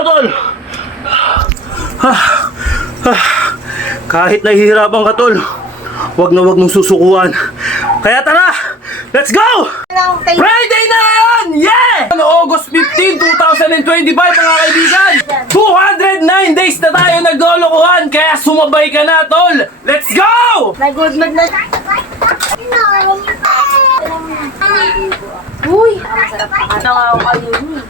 Tol! Kahit nahihirapan ka, Tol, wag na wag mong susukuan. Kaya tara! Let's go! Friday na ngayon! Yeah! August 15, 2025 mga kaibigan! 209 days na tayo naglolokohan, kaya sumabay ka na, Tol! Let's go! Nag-good mood na. Uy! Masarap pa ka. Nakakaayun eh.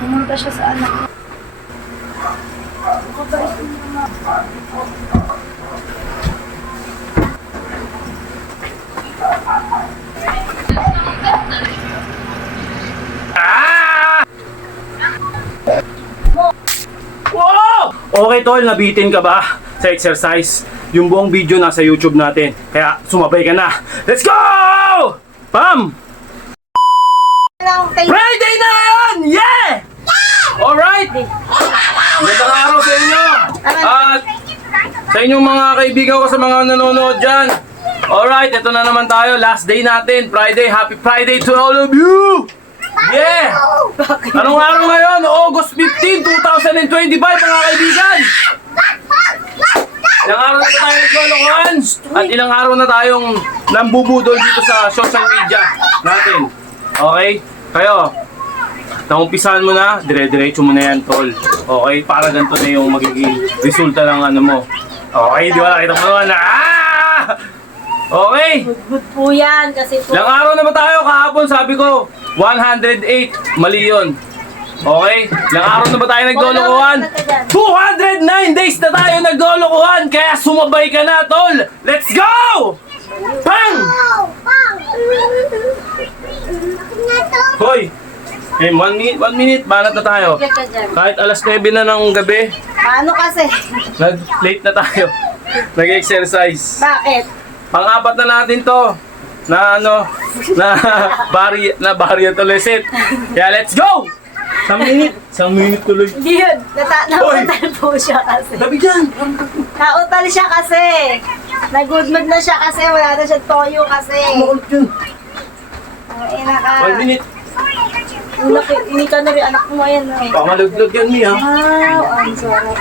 Pumunta siya sa anak. Wow! Okay, Tol, nabitin ka ba sa exercise? Yung buong video nasa YouTube natin, kaya sumabay ka na. Let's go! Pam! Friday na ngayon! Yeah! Alright! Magandang araw sa inyo! At sa inyong mga kaibigan ko, sa mga nanonood dyan. Alright, ito na naman tayo. Last day natin, Friday. Happy Friday to all of you! Yeah! Anong araw ngayon? August 15, 2025 mga kaibigan! Ilang araw na tayo naglolokohan at ilang araw na tayong nambubudol dito sa social media natin. Okay? Kayo, naumpisahan mo na, dire-diretso mo na yan, Tol. Okay? Para ganito na yung magiging resulta ng ano mo. Okay? Di ba? Nakita mo naman na, okay? Good po yan kasi po. Ilang araw na ba tayo? Kahapon sabi ko, 108. Mali yun. Okay? Ilang araw na ba tayo naglolokohan? 209 days na tayo naglolokohan, kaya sumabay ka na, Tol! Let's go! Pang! Hoy! Eh, 1 minute, banat na tayo. Kahit alas 9 na ng gabi, Paano kasi? nag-late na tayo. Nag-exercise. Bakit? Pang-apat na natin to. Na ano, na barrier toilet. Kaya let's go! Isang minute tuloy. Hindi yun. Nautal po siya kasi. Sabi dyan! Nautal siya kasi. Nag-good mood na siya kasi. Wala na siya toyo kasi. Makulit yun. Ang ina ka. 1 minute. Ini ka na rin anak mo yan. Pangalaglag yan niya. Ang sarap.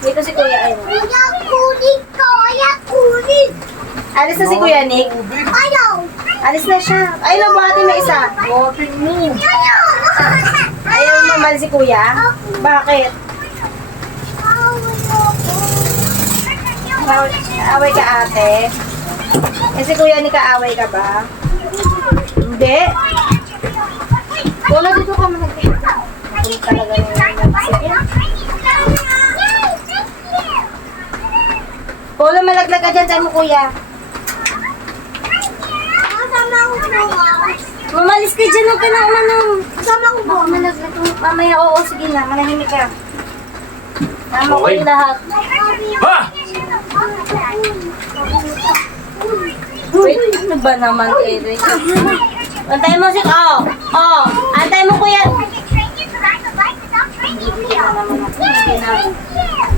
Dito si Kuya ay. Kuya, kulit ko! Kuya, kulit! Alis na si Kuya Nick. Ayaw! Alis na siya. Ay, nabuhati na isa. Ayaw! Ayaw mo mahal si Kuya? Bakit? Away ka ate? Eh si Kuya Nick, kaaway ka ba? Hindi. Wala dito ka managkita. Hindi talaga naman. Polo, malaglag ka dyan. Saan mo, Kuya? Kasama ko ba? Mamalis ka dyan. Huwag ka na umanong. Kasama ko ba? Malaglag mo. Mamaya, oo, sige na. Manahimik ka. Tama ko Okay. yung lahat. Ha! Wait, ano ba naman, Eric? Antay mo si... Oh! Oh! Antay mo, Kuya!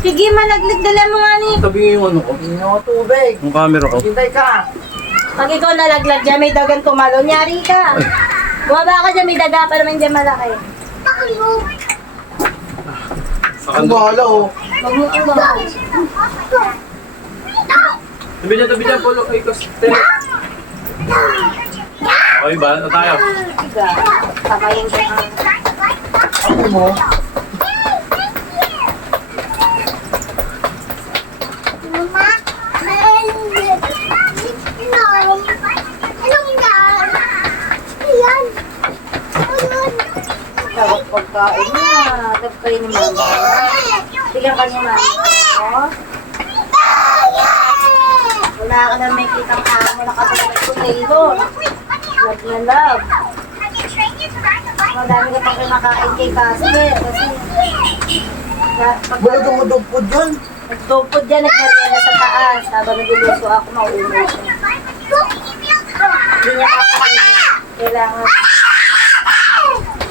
Sige, malaglag. Dala mo nga ni. Sabi yung ano ko. Hindi ako tubig. Yung camera ko. Hintay ka. Pag ikaw nalaglag dyan, may dagan tumalo. Nyari ka. Bumaba ka dyan, may daga pa naman dyan malaki. Ang bahala oh. Huwag mo ang Tabi dyan, Polo. Ay, kasi. Okay, ba? Na tayo. Pakayin ko ang... Ako mo. Mama, anong yan? Yan. Tawag pagkain na. Tawag kayo ni Mama. Bigyan ka ni Mama. Oh. Wala ka na may kitang amo. Nakapagod potato. Love na love. Madami ka pang kinakain kay Casper. Kasi... Wala kang madugpod yun. Nagtupod dyan, nagmerienda sa taas. Habang nagluluso ako, mauumay siya. Hindi niya kakainin. Kailangan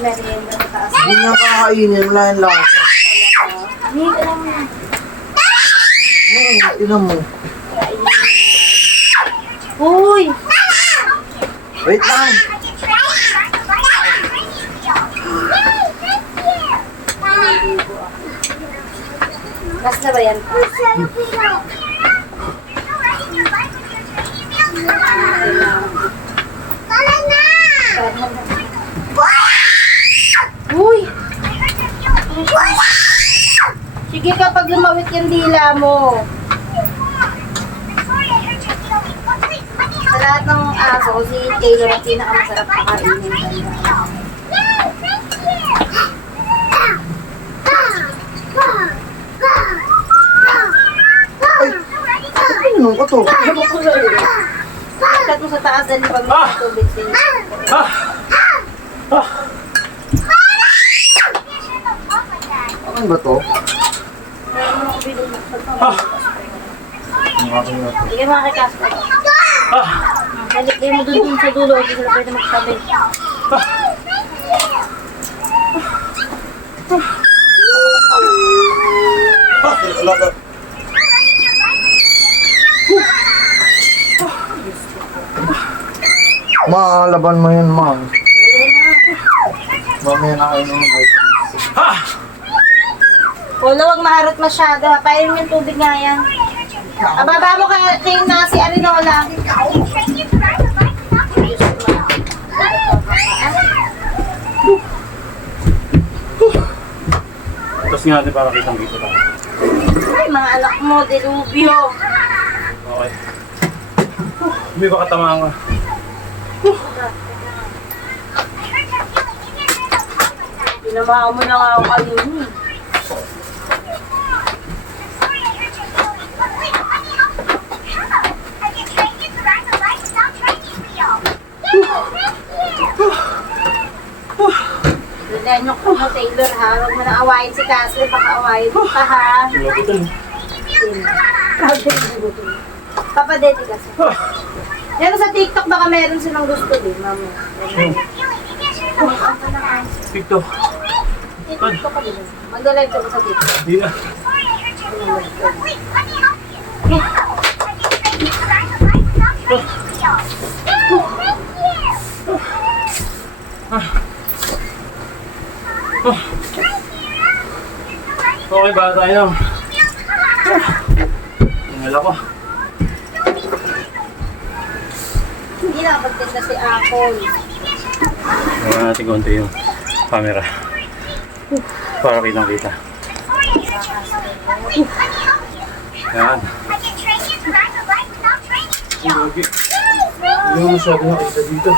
merienda sa taas. Hindi niya kakainin. Wala yung lasa. Hindi, alam mo. Tinan mo. Uy! Wait lang. Last na ba yan? Tara na! Uy! Sige kapag lumawit yung dila mo. Sa lahat ng aso, si Taylor ang pinakamasarap pakainin. Ano ko to? Ikat mo sa taas dahil pag may tubig sa'yo. Ano ba to? Sige mga kikas ko. Nalikay mo dun sa dulo, hindi sila pwede magsabi. Laban mo yun, ma'am. Mamaya na kayo ng vitamins. Wala, wag maharot masyado. Painom yung tubig nga yan. Ababa mo kayo na si Arinola. Tapos nga natin para kitang dito tayo. Ay, mga anak mo, dilubyo. Okay. Hindi ba katamaan ka? Tinamaan mo na nga ako kanina. Dahil yung kuno Taylor ha, huwag mo na awayin si Castle, baka awayin mo ka ha. Sinagutan. Papadete kasi. Pero sa TikTok baka meron silang gusto din, mama. TikTok. TikTok ka din. Mag-live ka ba sa TikTok? Hindi na. Okay ba tayo? Tingala ko. Hindi nakapagtinda si Apple. Tingnan natin konti yung camera. Para kitang-kita. Yan. Hindi. Hindi mo masyado nakita dito.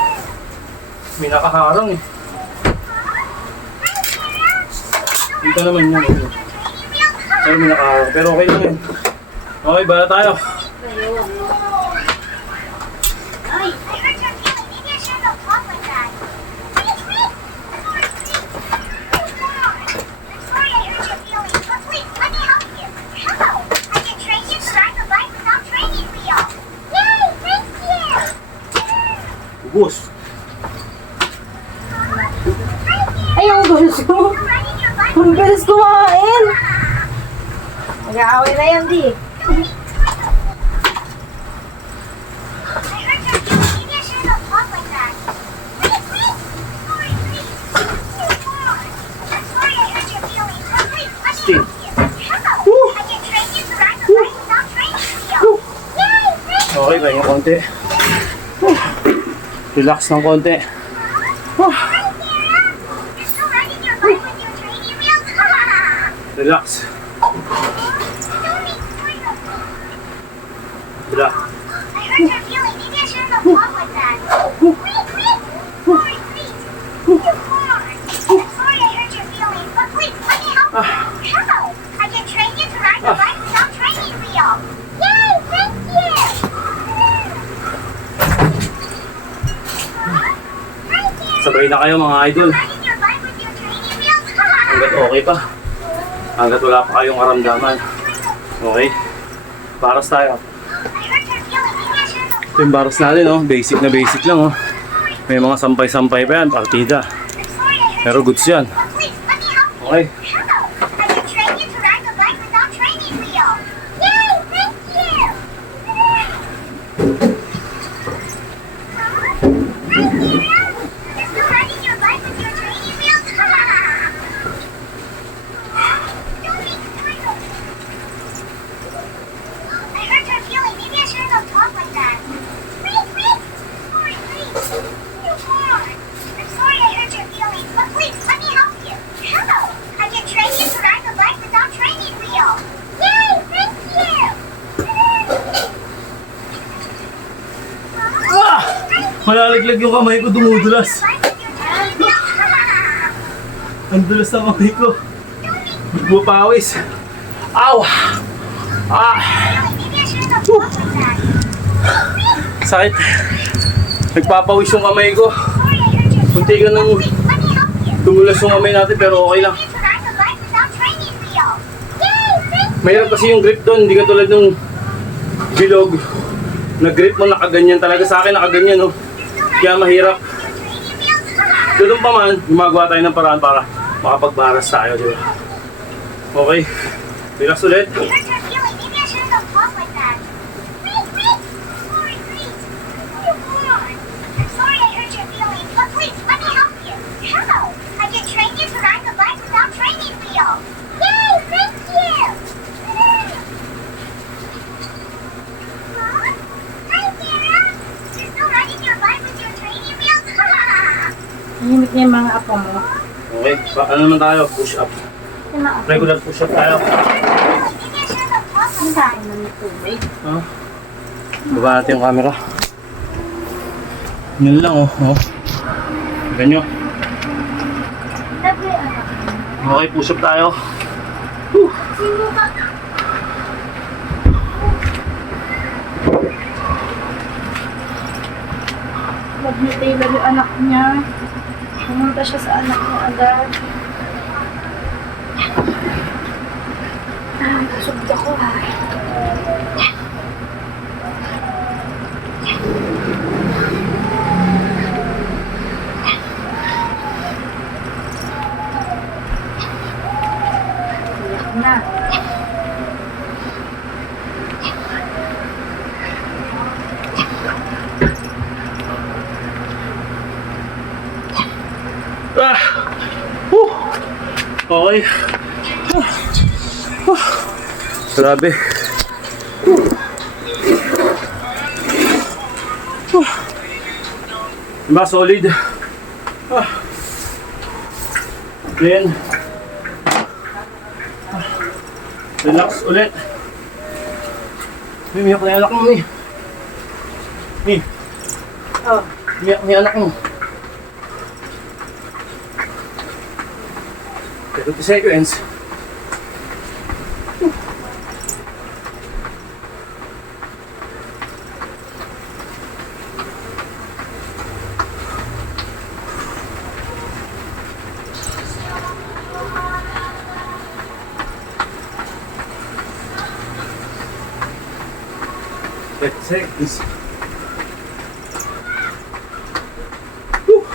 May nakaharang eh. Dito naman yun. Pero may nakaharang. Pero okay lang yun. Okay, bala tayo. Ayun. Ay! Ubus. Ay, ang gusto ko. Ang bilis kumain. Mag-aaway na yan, di. Steve. Okay, pahinga konti. Relax ng konti. Relax. Relax. Sabay na kayo mga idol. Hanggat okay pa. Hanggat wala pa kayong karamdaman. Okay? Baras tayo. Ito yung baras natin, oh. Basic na basic lang, oh. May mga sampay-sampay pa yan, partida. Pero goods yan. Okay. Malalaglag yung kamay ko, dumudulas. Ang dulas ng kamay ko. Bumapawis. Aw! Ah! Sakit. Nagpapawis yung kamay ko. Kunti ka nang dumulas yung kamay natin pero okay lang. Mahirap kasi yung grip doon, hindi ka tulad nung bilog. Nag-grip mo nakaganyan talaga. Sa akin nakaganyan, no? Kaya mahirap. Doon pa man, gumagawa tayo ng paraan para makapagbaras tayo, di ba? Okay. Relax ulit. Himik niya yung mga apo mo. Okay. Ano naman tayo? Push up. Yung mga apo. Regular push up tayo. Ang dami na nito, eh. Ah. Baba natin yung camera. Yun lang, oh. Oh. Ganyan. Okay, push up tayo. Love ni Taylor yung anak niya. Pumunta siya sa anak niya agad. Kusog ako. Iyak na. Ah! Okay. Grabe. Diba, solid? Ah. Then, relax ulit. May miyak na yung anak mo, Mi. Mi. Oh. Miyak na yung anak mo. 30 seconds. Seconds. Whew.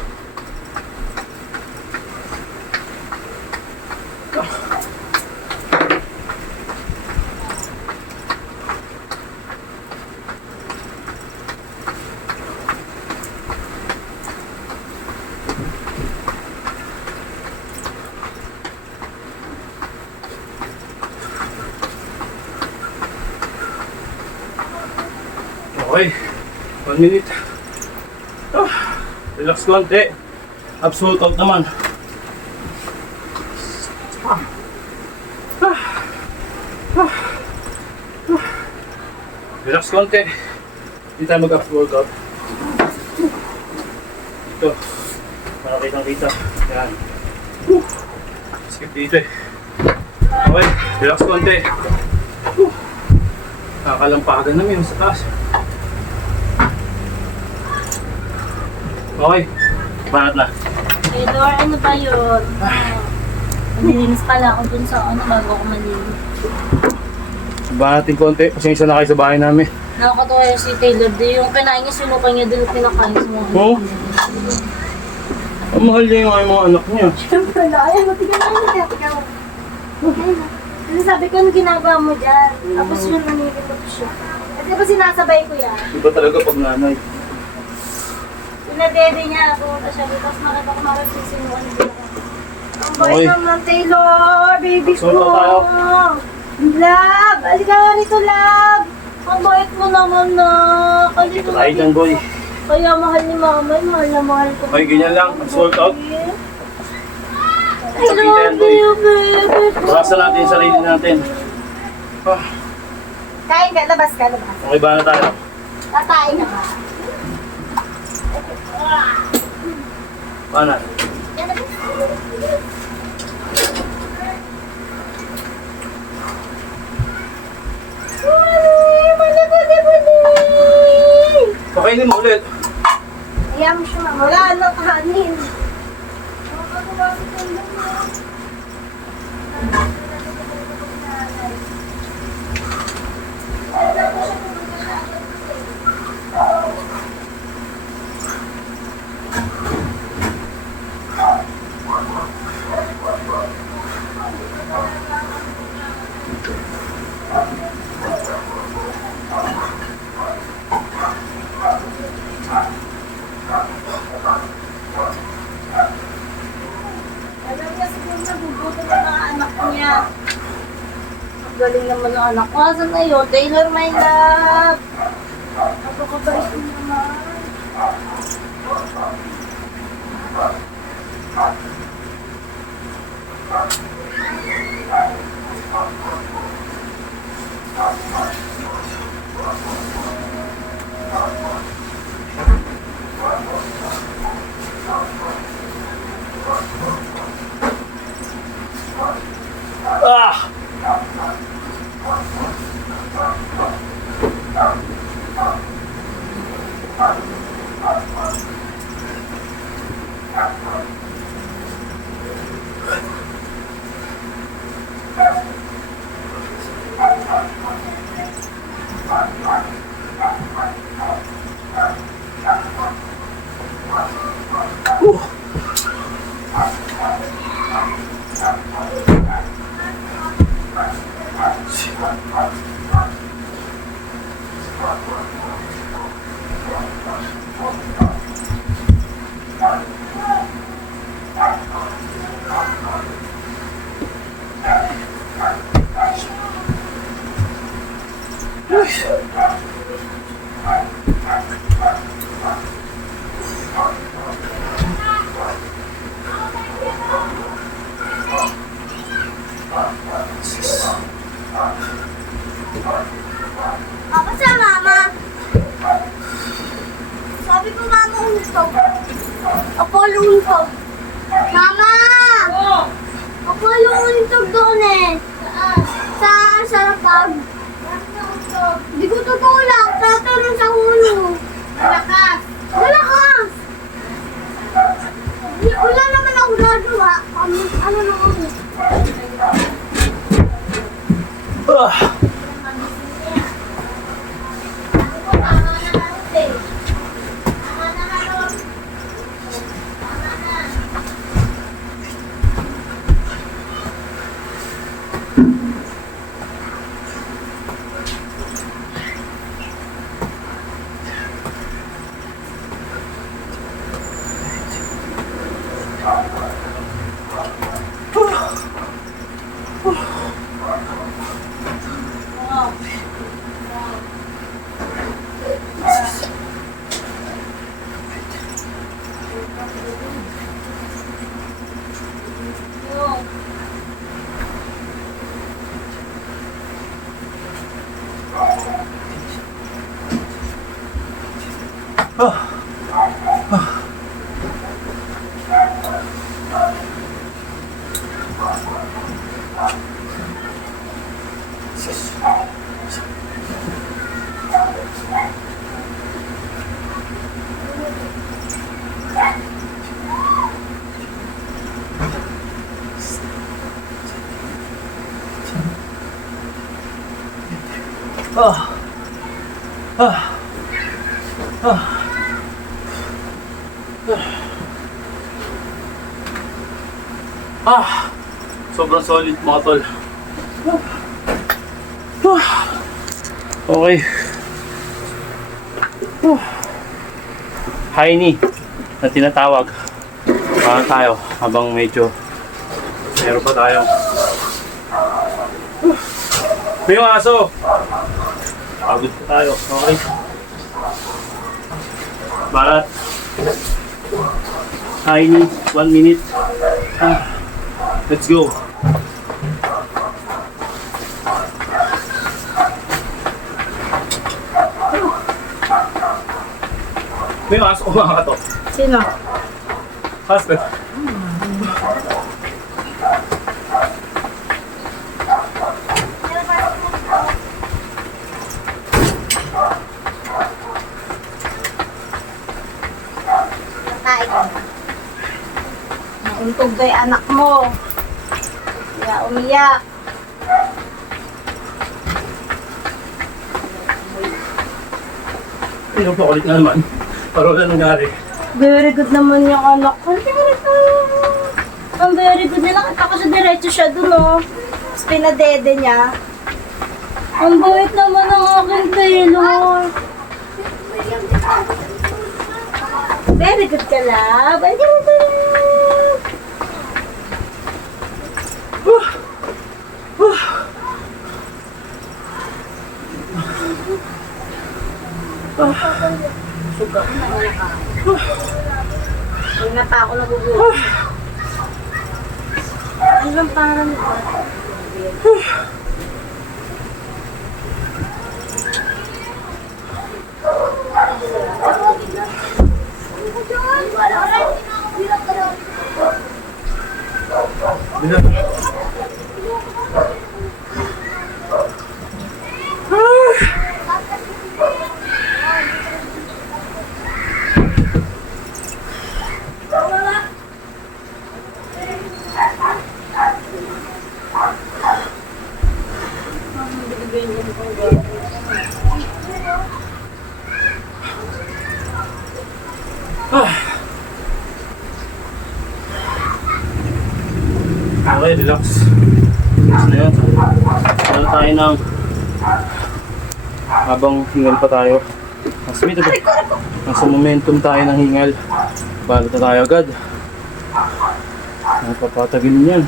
Okay, 1 minute. Ah, relax konti. Abs workout naman. Ah. Ah. Ah. Ah. Relax konti. Hindi tayo mag-abs workout. Ito. Para kitang-kita. Yan. Skip dito eh. Okay, relax konti. Nakakalampagan namin sa taas. Okay, banat na. Taylor, ano ba yun? Nilinis pala ako dun sa ano bago ako malinis. Banatin konti, pasensya na kayo sa bahay namin. Nakakatawa yung si Taylor. Di yung kinain niya, sinuka niya dun at pinakain sa mga. Oo. Ang mahal niya yung mga anak niya. Siyempre na, ayaw mo, tingnan mo niya. Tingnan mo. Kasi sabi ko, ano ginagawa mo dyan? Tapos yun, nanilipot siya. Kasi ba sinasabay ko yan? Iba talaga pag nanay. Pinadede niya, pumunta siya dito. Tapos nakita ko maragsisinungan niya. Ang Okay. bait naman, Taylor, baby ko. Solo tayo. Love, alika nga rito, love. Ang bait mo naman na. Kalito Tayo dyan, boy. Kaya mahal ni mama, mahal na mahal ko. Okay, ganyan lang. Workout. I love you, baby. Bakasan natin yung sarili natin. Ah, Kain ka, labas ka, labas. okay ba na tayo? Tatayin ka ba? Paano? Pakainin mo ulit. Ayaw mo siya, mama. Wala, ano, kahanin. Alam niya siguro nagugutom ng mga anak niya. Ang galing naman ng anak ko. Asan na yun? Taylor, my love. Napakabait mo naman. Ah! Ako sa mama. Sabi ko mama untog. Apollo untog. Mama! Apollo untog doon eh. Sa sarapag. Di ko tutulak. Tatanong sa ulo. Malakas. Malakas! Wala naman ako nagawa. Ano na ako? Ah! Sobrang solid mga tol. Okay. Hiney na tinatawag. Para tayo habang medyo meron pa tayong may yung aso. Pagod pa tayo. Okay. Barat. Hiney, 1 minute. Let's go. May yung aso ko mga to. Sino? Husband. Kain ka. Nauntog daw yung anak mo. Kaya umiyak. Ano pa ulit na naman? Para wala nangyari. Very good naman yung anak ko. Very good. Ang very good na nakita ko sa diretso siya dun, oh. Tapos pinadede niya. Ang bait naman ng aking Taylor. Very good ka, love. Very good ka, love. Suga ko na wala ka. Huwag na pa ako nagugulat. Ano bang parang ito? Bilang. Okay, relax. Relax na yun. Ano tayo ng habang hingal pa tayo. Nasa momentum tayo ng hingal. Bago na tayo agad. Napapatagilin yan.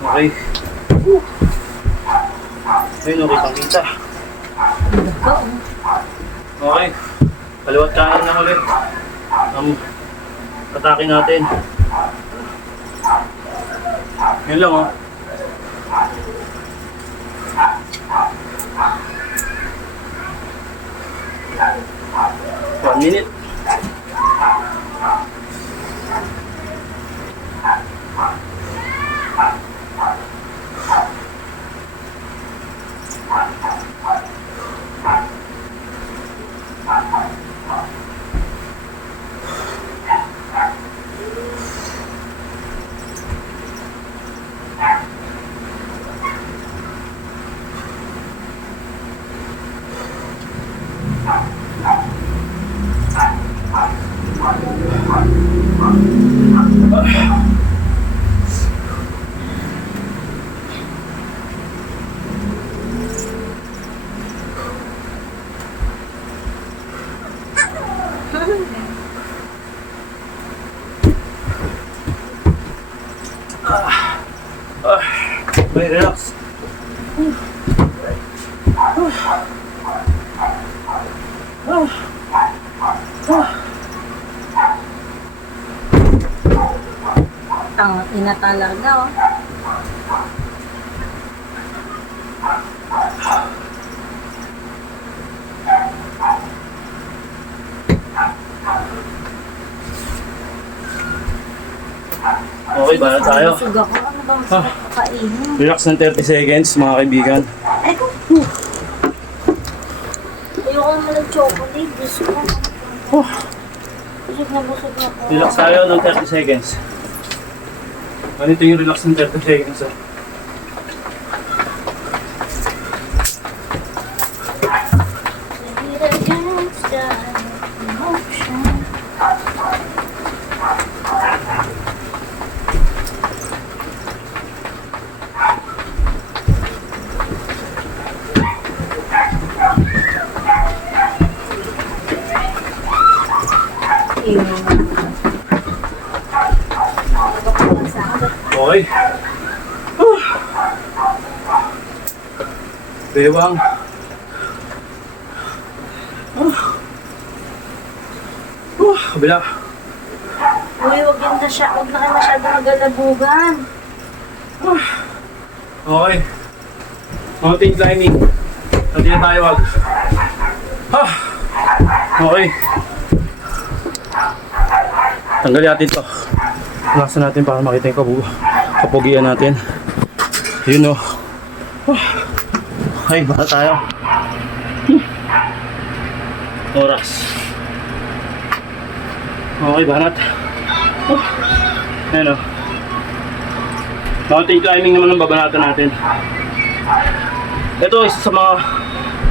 Okay. Ayun, okay, pangkita. Okay. Kaliwat kanan na ulit. Atake natin. Yun lang, oh. One minute. Okay, relax. Tang ina talaga, oh. Okay, bala tayo. Busog ako. Ano bang masarap kainin? Relax ng 30 seconds, mga kaibigan. Ay, ko. Ayoko naman ng chocolate. Busog ko. Busog na ako. Relax tayo ng 30 seconds. Ganito yung relax ng 30 seconds, ah. Against the emotion. Okay. Bewang. Kabila. Uy, huwag yun na siya. Huwag na kayo masyado magalabugan. Okay. Mountain climbing. Hindi na tayo wag. Okay. Tanggalin natin to. Laksan natin para makita yung kapugian natin. Yun o. Ay, baka tayo. Oras. Okay, banat. Ayan o. Mountain climbing naman ang babanatan natin. Ito isa sa mga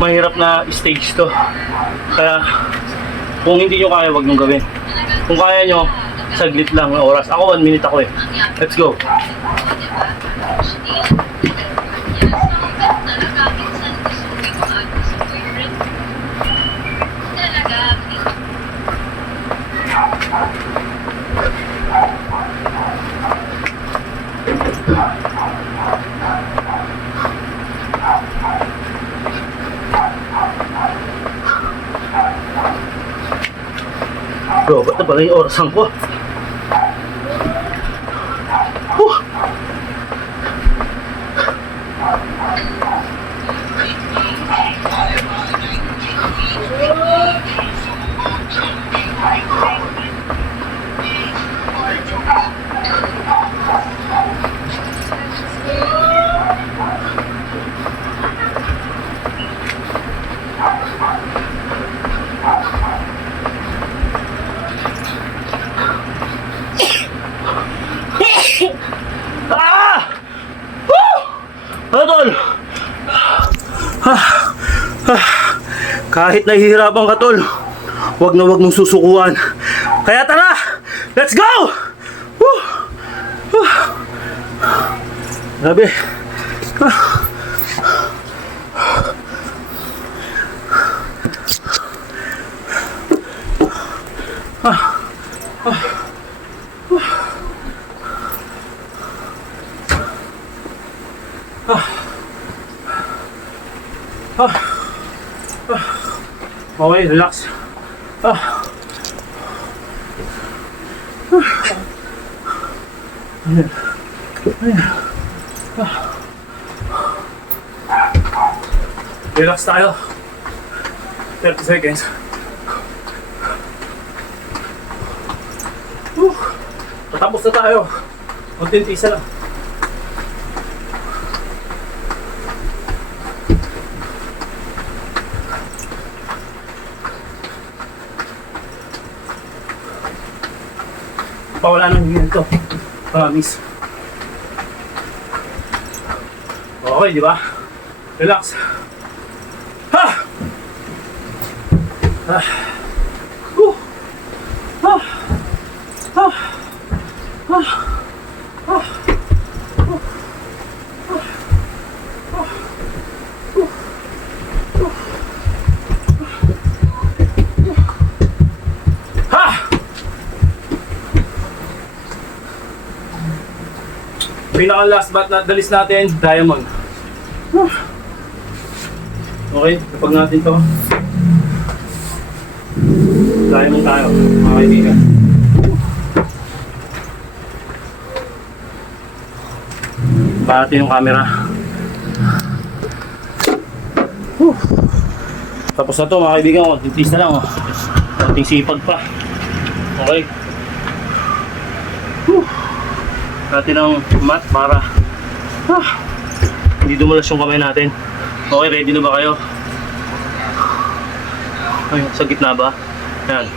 mahirap na stage to. Kaya kung hindi nyo kaya, wag nyo gawin. Kung kaya nyo, saglit lang na oras. Ako 1 minute ako eh. Let's go. Bro, ba't na pala yung orasan ko? Tol! Kahit nahihirapan ka, Tol, wag na wag mong susukuan. Kaya tara! Let's go! Woo! Grabe. Okay, relax. Ayan. Relax tayo. 30 seconds. Patapos na tayo. Konting tisa lang. Pawala ng hingin to. Promise. Okay, di ba? Relax. Ha! Ah. Ah. Ah. Ah. Ah. Pinaka last but not the least natin, diamond. Okay, kapag natin to, diamond tayo, mga kaibigan. Para natin yung camera. Tapos na to, mga kaibigan, konting tiis na lang. Konting sipag pa. Okay. Natin ang mat para hindi dumulas yung kamay natin. Okay, ready na ba kayo? Ay, sa gitna ba? Ayan.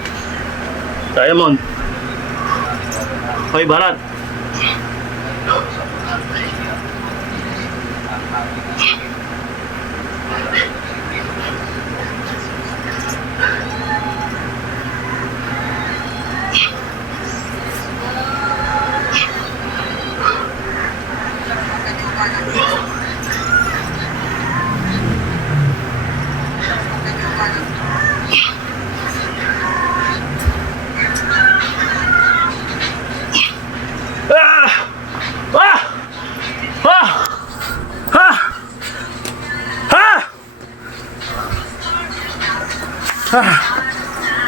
Diamond. Okay, barat.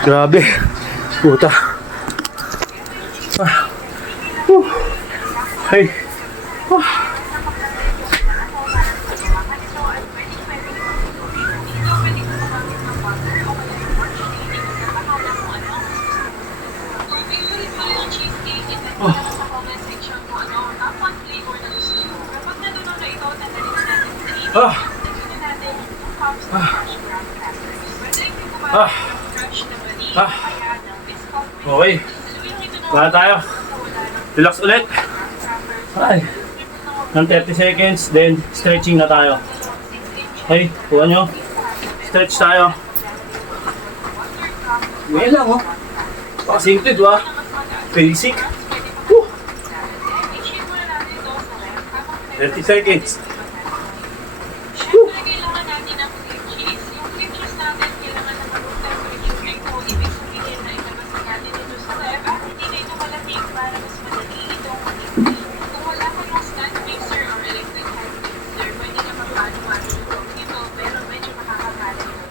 Grabe. Puta. Hey. Ah. Ah. Ah. Okay. Wala tayo. Relax ulit. Ay. Ng 30 seconds, then stretching na tayo. Okay, kuha nyo. Stretch tayo. Ngayon lang, oh. Simple, di ba? Basic. Woo. 30 seconds. Woo.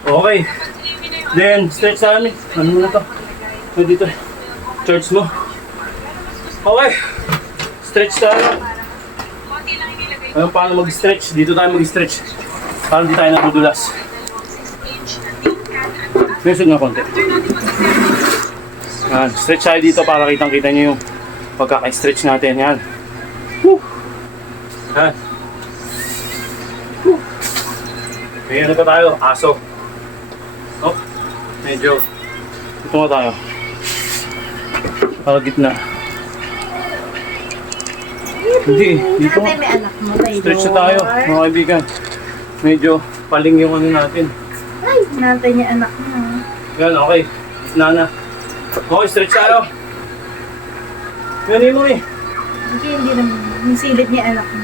Okay. Then, stretch sa amin. Ano muna to? So, dito. Charge mo. Okay. Stretch tayo. Ano, paano mag-stretch? Dito tayo mag-stretch. Para hindi tayo nadudulas. Mesod nga konti. Yan. Stretch tayo dito para kitang-kita nyo yung pagkaka-stretch natin. Yan. Woo! Yan. Woo! May ano pa tayo? Aso. Oh, medyo ito nga tayo para gitna. Hindi, dito nga. May anak mo ba? Stretch na tayo, mga kaibigan. Medyo paling yung ano natin. Ay, nantay niya anak mo. Yan, okay. Gitna na. Okay, stretch tayo. Yan mo eh. Hindi naman. Yung silid niya anak mo.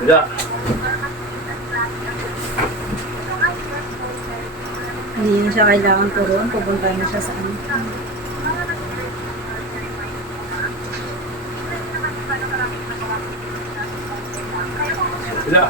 Wala. Hindi na siya kailangan turuan. Pupunta na siya sa ano. Wala.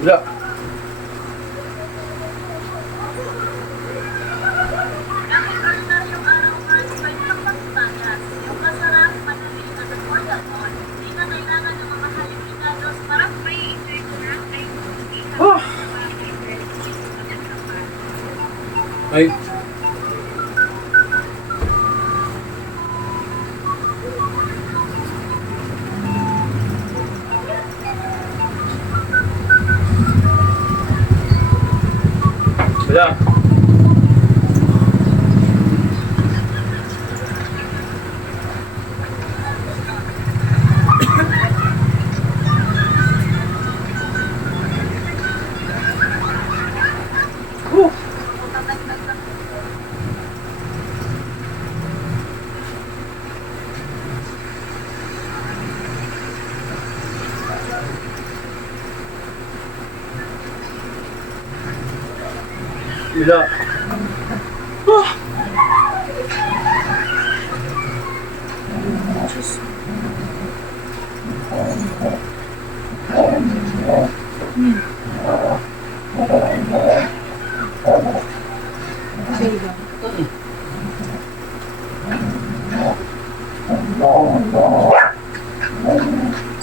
Wala. Ah. Ay. Wala. Wala.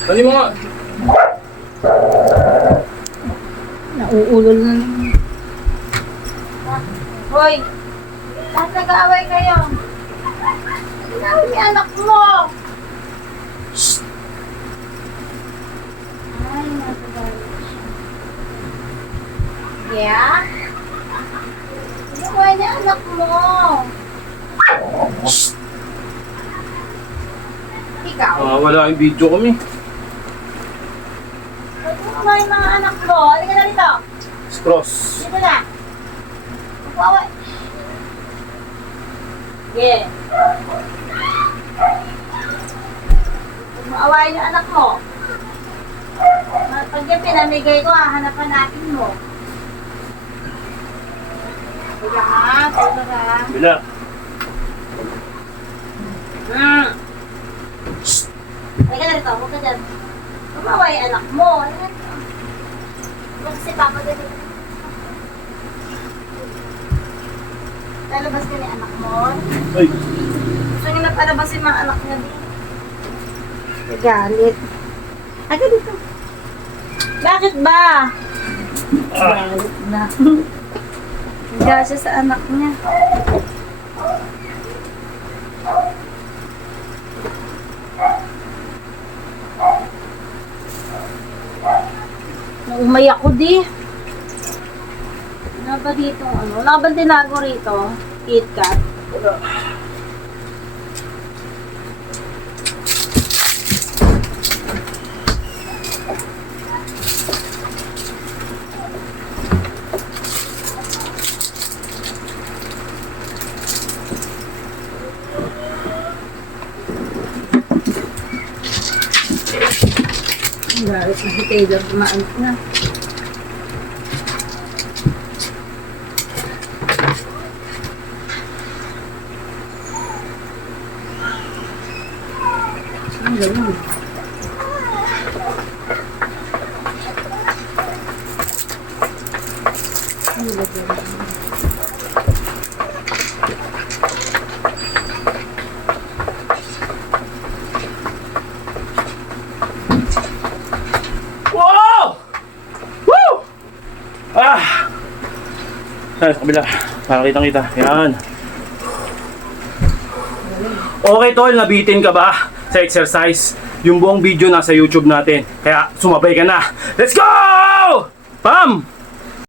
Ano yung mga... Nauulol na naman. Hoy! Lahat nag-aaway kayo. Sinabi ni anak mo. Shhh! Ay, natagalit siya. Yeah? Sinabi niya anak mo. Shhh! Ikaw? wala yung video kami. Huwag mo kumain mga anak mo. Halika na rito. Cross. Dito na. Wawa. Yeah. Huwag mo awayin yung anak mo. Pag yung pinamigay ko, hahanapan natin mo. Kaya nga, talaga. Bila. Shhh! Halika na rito, huwag ka dyan. Tumawa yung anak mo. Halika rito. Huwag si Papa dyan. Lalabas ka ni anak mo. Ay. Gusto niyo na palabas yung mga anak niya din. Nagalit. Halika dito. Bakit ba? Galit na. Higa siya sa anak niya. Umayak ko di. Ano ba dito? Ano ba tinago rito? KitKat. Galit na si Taylor, tumaanit na. Ang galing. Ang galing. Wow! Woo! Ah! Ay, sa kabila. Para kitang-kita. Yan. Okay, tol. Nabitin ka ba sa exercise? Yung buong video nasa YouTube natin. Kaya sumabay ka na. Let's go! Pam!